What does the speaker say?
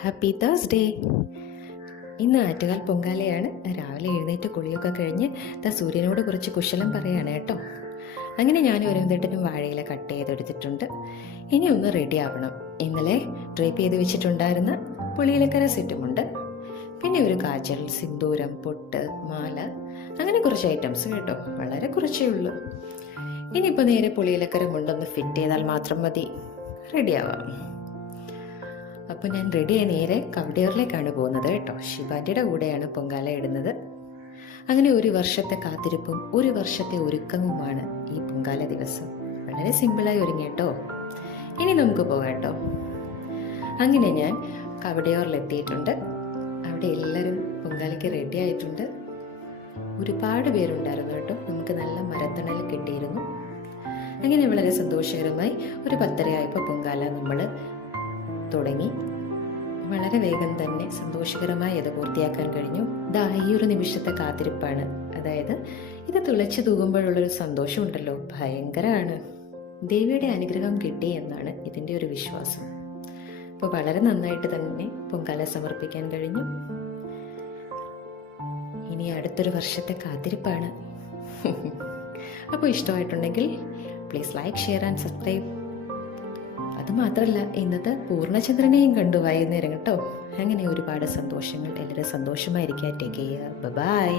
Happy Thursday. ഇന്ന് ആറ്റുകാൽ പൊങ്കാലയാണ്. രാവിലെ എഴുന്നേറ്റ് കുളിയൊക്കെ കഴിഞ്ഞ് സൂര്യനോട് കുറച്ച് കുശലം പറയാണ് കേട്ടോ. അങ്ങനെ ഞാൻ ഒരുന്തട്ടിനും വാഴയില കട്ട് ചെയ്തെടുത്തിട്ടുണ്ട്. ഇനി ഒന്ന് റെഡി ആവണം. ഇന്നലെ ഡ്രേപ്പ് ചെയ്ത് വെച്ചിട്ടുണ്ടായിരുന്ന പുളിയിലക്കര സെറ്റുമുണ്ട്. പിന്നെ ഒരു കാജൽ, സിന്ദൂരം, പൊട്ട്, മാല, അങ്ങനെ കുറച്ച് ഐറ്റംസ് കേട്ടോ. വളരെ കുറച്ചേ ഉള്ളൂ. ഇനിയിപ്പോൾ നേരെ പുളിയിലക്കര മുണ്ടൊന്ന് ഫിറ്റ് ചെയ്താൽ മാത്രം മതി, റെഡിയാവാം. അപ്പോൾ ഞാൻ റെഡിയായി നേരെ കവടിയാറിലേക്കാണ് പോകുന്നത് കേട്ടോ. ശിവാറ്റിയുടെ കൂടെയാണ് പൊങ്കാല ഇടുന്നത്. അങ്ങനെ ഒരു വർഷത്തെ കാത്തിരിപ്പും ഒരു വർഷത്തെ ഒരുക്കവുമാണ് ഈ പൊങ്കാല ദിവസം. വളരെ സിമ്പിളായി ഒരുങ്ങി കേട്ടോ. ഇനി നമുക്ക് പോകാം കേട്ടോ. അങ്ങനെ ഞാൻ കവടിയാറിലെത്തിയിട്ടുണ്ട്. അവിടെ എല്ലാവരും പൊങ്കാലയ്ക്ക് റെഡി ആയിട്ടുണ്ട്. ഒരുപാട് പേരുണ്ടായിരുന്നു കേട്ടോ. നമുക്ക് നല്ല മരത്തണൽ കിട്ടിയിരുന്നു. അങ്ങനെ വളരെ സന്തോഷകരമായി ഒരു 10:30 ആയപ്പോൾ പൊങ്കാല നമ്മൾ തുടങ്ങി. വളരെ വേഗം തന്നെ സന്തോഷകരമായി അത് പൂർത്തിയാക്കാൻ കഴിഞ്ഞു. ഈ ഒരു നിമിഷത്തെ കാത്തിരിപ്പാണ്. അതായത് ഇത് തുളച്ചു തൂകുമ്പോഴുള്ളൊരു സന്തോഷമുണ്ടല്ലോ, ഭയങ്കരമാണ്. ദേവിയുടെ അനുഗ്രഹം കിട്ടി എന്നാണ് ഇതിൻ്റെ ഒരു വിശ്വാസം. അപ്പോൾ വളരെ നന്നായിട്ട് തന്നെ പൊങ്കാല സമർപ്പിക്കാൻ കഴിഞ്ഞു. ഇനി അടുത്തൊരു വർഷത്തെ കാത്തിരിപ്പാണ്. അപ്പോൾ ഇഷ്ടമായിട്ടുണ്ടെങ്കിൽ please like, share and subscribe. അതുമാത്രമല്ല, ഇന്നത്തെ പൂർണ്ണചന്ദ്രനെയും കണ്ടു വൈകുന്നേരം കേട്ടോ. അങ്ങനെ ഒരുപാട് സന്തോഷങ്ങൾ. എല്ലാവരും സന്തോഷമായിരിക്കുക. Take care. ബൈ.